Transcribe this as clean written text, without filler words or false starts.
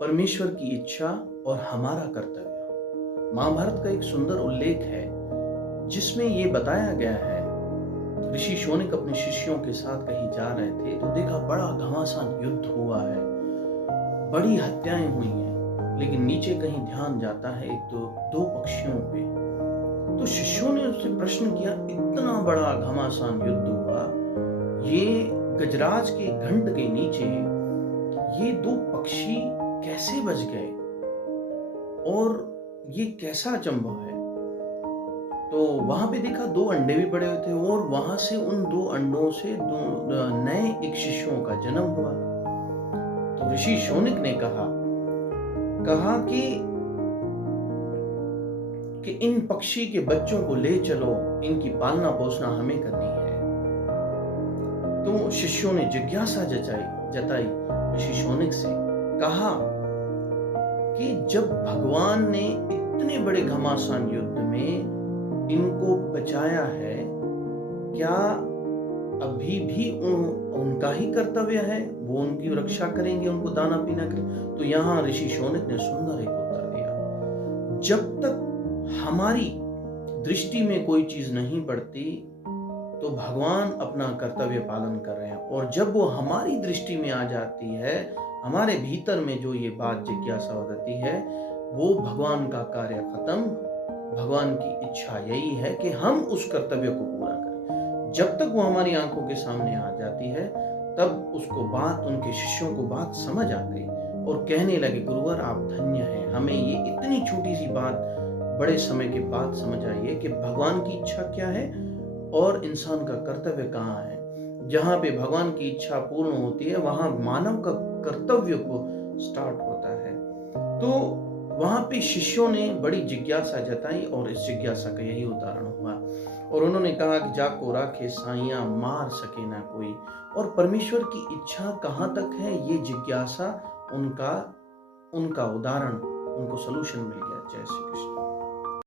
परमेश्वर की इच्छा और हमारा कर्तव्य। महाभारत का एक सुंदर उल्लेख है जिसमें ये बताया गया है। ऋषि शोनिक अपने शिष्यों के साथ कहीं जा रहे थे तो देखा बड़ा घमासान युद्ध हुआ है, बड़ी हत्याएं हुई हैं, लेकिन नीचे कहीं ध्यान जाता है एक तो दो पक्षियों पे। तो शिष्यों ने उससे प्रश्न किया, इतना बड़ा घमासान युद्ध हुआ, ये गजराज के घंट के नीचे ये दो पक्षी कैसे बच गए और ये कैसा अचंभव है। तो वहां पे देखा दो अंडे भी पड़े हुए थे और वहां से उन दो अंडों से दो नए एक शिशुओं का जन्म हुआ। तो ऋषि शोनिक ने कहा कहा कि इन पक्षी के बच्चों को ले चलो, इनकी पालना पोषणा हमें करनी है। तो शिष्यों ने जिज्ञासा जताई ऋषि शोनिक से, कहा कि जब भगवान ने इतने बड़े घमासान युद्ध में इनको बचाया है, क्या अभी भी उनका ही कर्तव्य है, वो उनकी रक्षा करेंगे, उनको दाना पीना करेंगे? तो यहाँ ऋषि शोनिक ने सुंदर एक उत्तर दिया, जब तक हमारी दृष्टि में कोई चीज नहीं पड़ती तो भगवान अपना कर्तव्य पालन कर रहे हैं, और जब वो हमारी दृष्टि में आ जाती है, हमारे भीतर में जो ये बात जिज्ञासा हो जाती है, वो भगवान का कार्य खत्म। भगवान की इच्छा यही है कि हम उस कर्तव्य को पूरा करें। जब तक वो हमारी आंखों के सामने आ जाती है, तब उसको बात, उनके शिष्यों को बात समझ आ गई और कहने लगे, गुरुवर आप धन्य हैं, हमें ये इतनी छोटी सी बात बड़े समय के बाद समझ आई है कि भगवान की इच्छा क्या है और इंसान का कर्तव्य कहाँ है। जहाँ पे भगवान की इच्छा पूर्ण होती है, वहां मानव का कर्तव्य को स्टार्ट होता है। तो वहां पे शिष्यों ने बड़ी जिज्ञासा जताई और इस जिज्ञासा का यही उदाहरण हुआ। और उन्होंने कहा कि जाको राखे साइया, मार सके ना कोई। और परमेश्वर की इच्छा कहाँ तक है, ये जिज्ञासा उनका उदाहरण, उनको सोल्यूशन मिल गया। जय श्री कृष्ण।